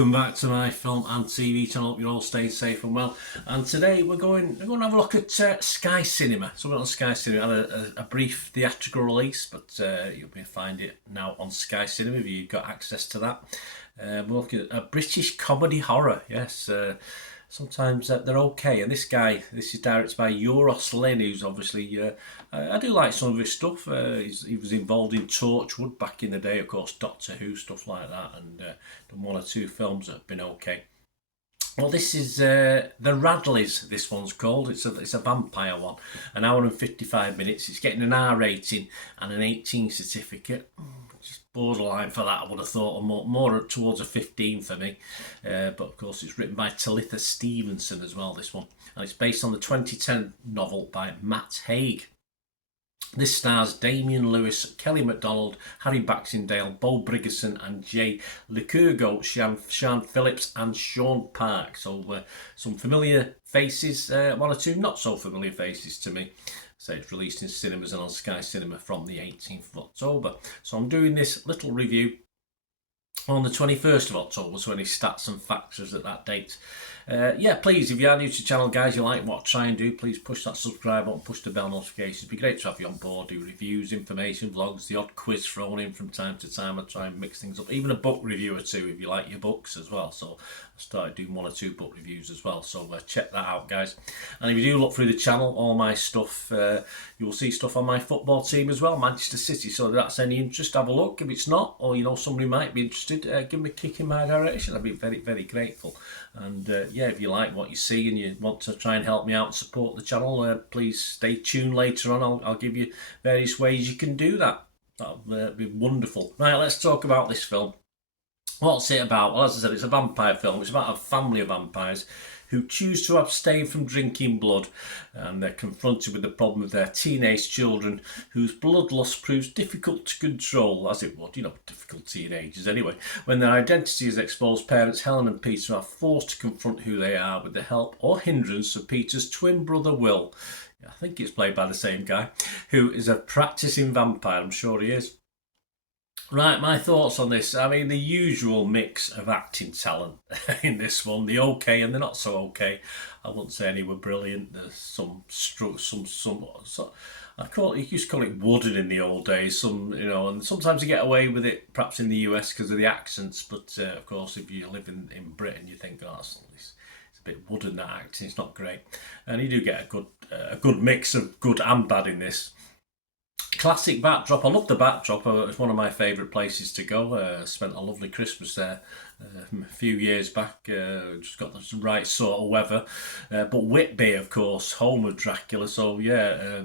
Welcome back to my film and TV channel. Hope you're all staying safe and well. And today we're going to have a look at Sky Cinema. So we're on Sky Cinema. I had a brief theatrical release, but you'll be able to find it now on Sky Cinema if you've got access to that. We're looking at a British comedy horror. Yes, sometimes they're okay. And this is directed by Euros Lynn, who's obviously, I do like some of his stuff. He was involved in Torchwood back in the day, of course, Doctor Who, stuff like that, and done one or two films that have been okay. Well, this is the Radleys, this one's called. It's a vampire one. An hour and 55 minutes. It's getting an R rating and an 18 certificate. Just borderline for that, I would have thought, or more towards a 15 for me. But of course, it's written by Talitha Stevenson as well, this one. And it's based on the 2010 novel by Matt Haig. This stars Damian Lewis, Kelly MacDonald, Harry Baxendale, Bo Brigerson and Jay Licurgo, Sian Phillips and Sean Park. So some familiar faces, one or two not so familiar faces to me. So it's released in cinemas and on Sky Cinema from the 18th of October. So I'm doing this little review on the 21st of October, so any stats and facts at that date. Yeah, please, if you are new to the channel, guys, you like what I try and do, please push that subscribe button, push the bell notifications. It'd be great to have you on board, do reviews, information, vlogs, the odd quiz thrown in from time to time. I try and mix things up, even a book review or two if you like your books as well. So I started doing one or two book reviews as well, so check that out, guys. And if you do look through the channel, all my stuff, you will see stuff on my football team as well, Manchester City. So if that's any interest, have a look. If it's not, or you know somebody might be interested, give me a kick in my direction. I'd be very, very grateful. And yeah, if you like what you see and you want to try and help me out and support the channel, please stay tuned later on. I'll give you various ways you can do that. That'll be wonderful. Right, let's talk about this film. What's it about? Well, as I said, it's a vampire film. It's about a family of vampires who choose to abstain from drinking blood, and they're confronted with the problem of their teenage children whose bloodlust proves difficult to control, as it would, you know, difficult teenagers anyway. When their identity is exposed, parents Helen and Peter are forced to confront who they are with the help or hindrance of Peter's twin brother Will. I think it's played by the same guy, who is a practicing vampire. I'm sure he is. Right, my thoughts on this. I mean, the usual mix of acting talent in this one, the okay and the not so okay. I wouldn't say any were brilliant. There's some you used to call it wooden in the old days. Some, you know, and sometimes you get away with it, perhaps in the US because of the accents. But of course, if you live in Britain, you think, oh, it's a bit wooden, that acting. It's not great, and you do get a good mix of good and bad in this. Classic backdrop. I love the backdrop. It's one of my favourite places to go. Spent a lovely Christmas there a few years back. Just got the right sort of weather. But Whitby, of course, home of Dracula. So yeah,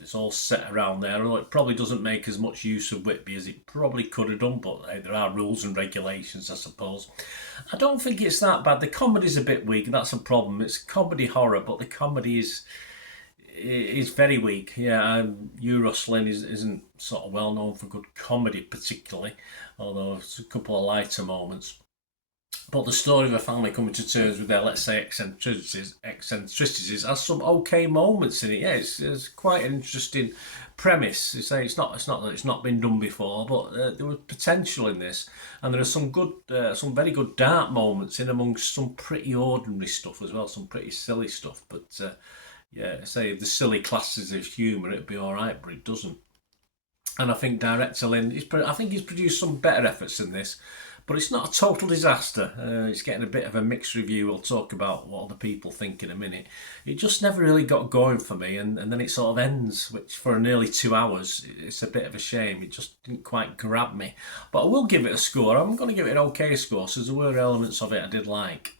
it's all set around there. Although it probably doesn't make as much use of Whitby as it probably could have done. But hey, there are rules and regulations, I suppose. I don't think it's that bad. The comedy's a bit weak. That's a problem. It's comedy horror, but the comedy is very weak. Yeah, Euros Lynn isn't sort of well known for good comedy particularly, although it's a couple of lighter moments. But the story of a family coming to terms with their, let's say, eccentricities has some okay moments in it. Yeah, it's quite an interesting premise. You say it's not that it's not been done before, but there was potential in this, and there are some very good dark moments in amongst some pretty ordinary stuff as well, some pretty silly stuff. But yeah, say if the silly classes as humour, it'd be all right, but it doesn't. And I think director Lynn, he's produced some better efforts than this, but it's not a total disaster. It's getting a bit of a mixed review. We'll talk about what other people think in a minute. It just never really got going for me, and then it sort of ends, which for nearly 2 hours, it's a bit of a shame. It just didn't quite grab me. But I will give it a score. I'm going to give it an okay score, so there were elements of it I did like.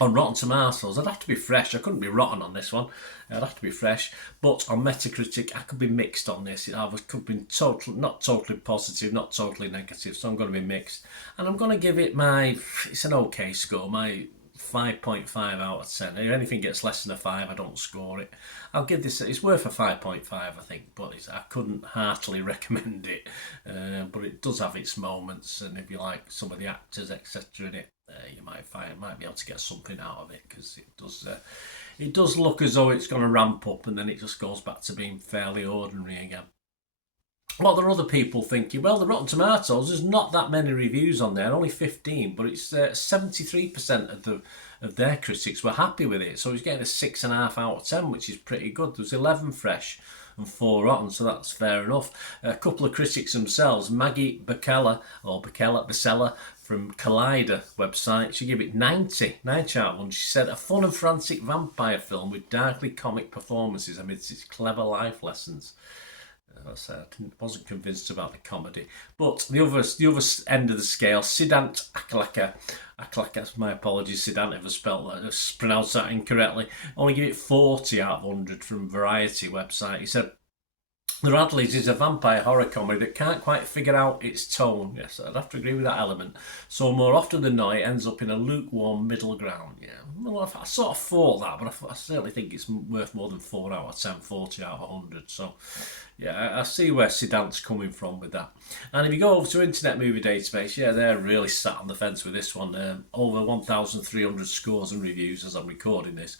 On Rotten Tomatoes, I'd have to be fresh. I couldn't be rotten on this one. I'd have to be fresh. But on Metacritic, I could be mixed on this. I could be not totally positive, not totally negative. So I'm going to be mixed. And I'm going to give it it's an okay score, my 5.5 out of 10. If anything gets less than a 5, I don't score it. I'll give this, it's worth a 5.5, I think, but I couldn't heartily recommend it. But it does have its moments, and if you like some of the actors, etc. in it, you might be able to get something out of it, because it does look as though it's going to ramp up and then it just goes back to being fairly ordinary again. what there are other people thinking, well, the Rotten Tomatoes, there's not that many reviews on there, only 15, but it's 73% of their critics were happy with it. So he's getting a 6.5 out of 10, which is pretty good. There's 11 fresh and 4 rotten, so that's fair enough. A couple of critics themselves, Maggie Bacella from Collider website, she gave it 90 out of 1. She said, a fun and frantic vampire film with darkly comic performances amidst its clever life lessons. I wasn't convinced about the comedy. But the other end of the scale, Siddhant Aklaka, my apologies, Siddhant, if I spelled that, pronounced that incorrectly, only give it 40 out of 100 from Variety website. He said, The Radleys is a vampire horror comedy that can't quite figure out its tone. Yes, I'd have to agree with that element. So more often than not, it ends up in a lukewarm middle ground. Yeah, well, I sort of thought that, but I certainly think it's worth more than 4 out of 10, 40 out of 100. So, yeah, I see where Siddhant's coming from with that. And if you go over to Internet Movie Database, yeah, they're really sat on the fence with this one. Over 1,300 scores and reviews as I'm recording this.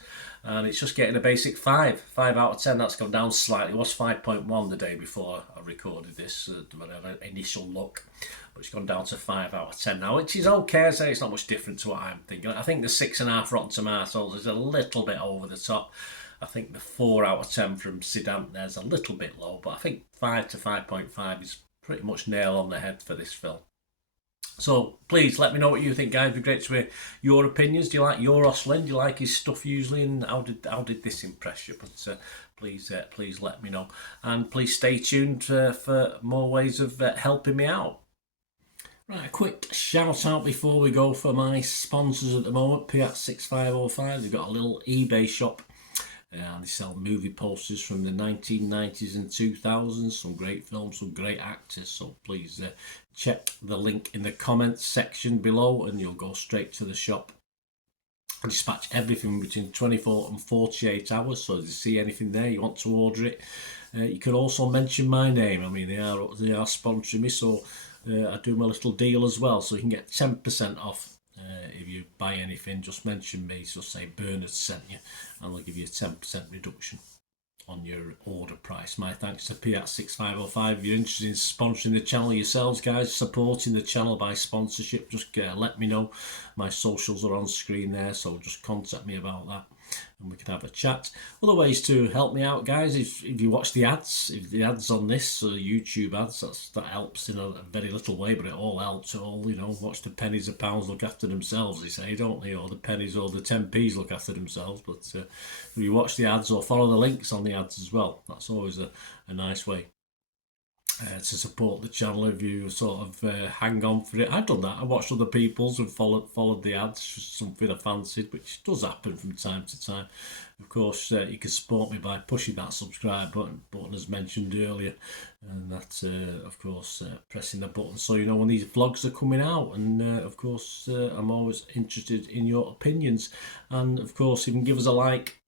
And it's just getting a basic 5 out of 10. That's gone down slightly. It was 5.1 the day before I recorded this, when I had an initial look. But it's gone down to 5 out of 10 now, which is okay. I say it's not much different to what I'm thinking. I think the 6.5 Rotten Tomatoes is a little bit over the top. I think the 4 out of 10 from Siddhant there's a little bit low, but I think 5 to 5.5 is pretty much nail on the head for this film. So please let me know what you think, guys. It'd be great to hear your opinions. Do you like Yoros Lynn? Do you like his stuff usually? And how did this impress you? But please let me know. And please stay tuned for more ways of helping me out. Right, a quick shout out before we go for my sponsors at the moment. Piat6505. They've got a little eBay shop. They sell movie posters from the 1990s and 2000s, some great films, some great actors, so please check the link in the comments section below and you'll go straight to the shop. I dispatch everything between 24 and 48 hours, so if you see anything there, you want to order it, you can also mention my name. I mean, they are sponsoring me, so I do my little deal as well, so you can get 10% off. If you buy anything, just mention me, so say Bernard sent you, and they'll give you a 10% reduction on your order price. My thanks to Piat6505. If you're interested in sponsoring the channel yourselves, guys, supporting the channel by sponsorship, just let me know. My socials are on screen there, so just contact me about that and we can have a chat. Other ways to help me out, guys, if you watch the ads, if the ads on this, YouTube ads, that helps in a very little way, but it all helps. It all, watch the pennies and pounds look after themselves, they say, don't they? Or the pennies or the 10p's look after themselves. But if you watch the ads or follow the links on the ads as well, that's always a nice way to support the channel. If you sort of hang on for it, I've done that. I watched other people's and followed the ads, something I fancied, which does happen from time to time. Of course, you can support me by pushing that subscribe button as mentioned earlier, and that of course pressing the button so you know when these vlogs are coming out. And of course I'm always interested in your opinions, and of course if you can give us a like,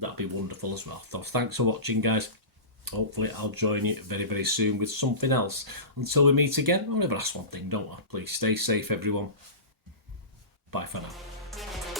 that'd be wonderful as well. So thanks for watching, guys. Hopefully I'll join you very, very soon with something else. Until we meet again, I'll never ask one thing, don't I? Please stay safe, everyone. Bye for now.